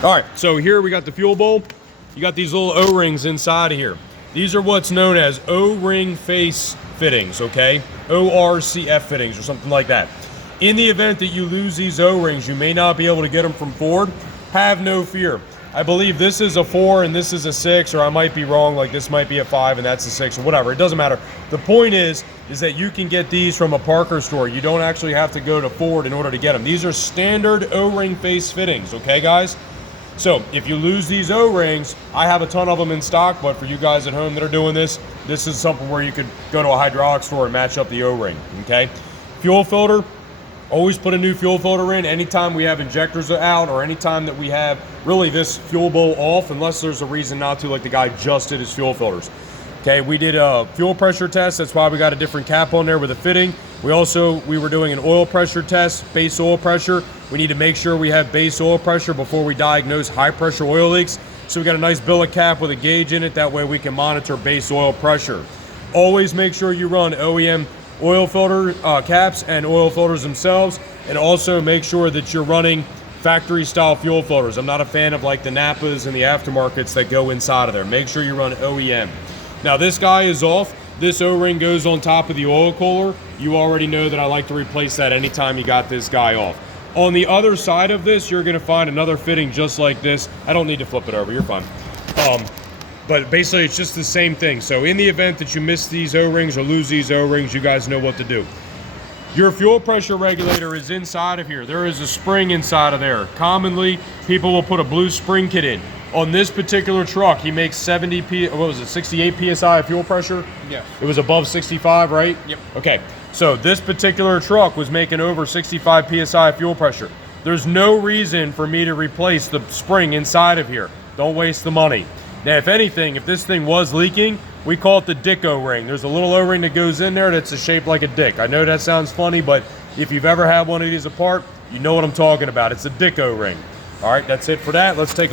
All right, so here we got the fuel bowl. You got these little O-rings inside of here. These are what's known as O-ring face fittings, okay? ORCF fittings or something like that. In the event that you lose these O-rings, you may not be able to get them from Ford. Have no fear. I believe this is a 4 and this is a 6, or I might be wrong, like this might be a 5 and that's a 6 or whatever. It doesn't matter. The point is that you can get these from a Parker store. You don't actually have to go to Ford in order to get them. These are standard O-ring face fittings, okay guys? So if you lose these O-rings, I have a ton of them in stock, but for you guys at home that are doing this, this is something where you could go to a hydraulic store and match up the O-ring, okay? Fuel filter, always put a new fuel filter in anytime we have injectors out or anytime that we have really this fuel bowl off, unless there's a reason not to, like the guy just did his fuel filters. Okay, we did a fuel pressure test. That's why we got a different cap on there with a fitting. We were doing an oil pressure test, base oil pressure. We need to make sure we have base oil pressure before we diagnose high pressure oil leaks. So we got a nice billet cap with a gauge in it. That way we can monitor base oil pressure. Always make sure you run OEM oil filter caps and oil filters themselves, and also make sure that you're running factory style fuel filters. I'm not a fan of like the Napas and the aftermarkets that go inside of there. Make sure you run OEM. Now this guy is off. This O-ring goes on top of the oil cooler. You already know that I like to replace that anytime you got this guy off. On the other side of this, you're gonna find another fitting just like this. I don't need to flip it over, you're fine. But basically it's just the same thing. So in the event that you miss these O-rings or lose these O-rings, you guys know what to do. Your fuel pressure regulator is inside of here. There is a spring inside of there. Commonly, people will put a blue spring kit in. On this particular truck, he makes 68 PSI of fuel pressure? Yeah. It was above 65, right? Yep. Okay, so this particular truck was making over 65 PSI of fuel pressure. There's no reason for me to replace the spring inside of here. Don't waste the money. Now, if anything, if this thing was leaking, we call it the dick O-ring. There's a little O-ring that goes in there that's shaped like a dick. I know that sounds funny, but if you've ever had one of these apart, you know what I'm talking about. It's a dick O-ring. All right, that's it for that. Let's take a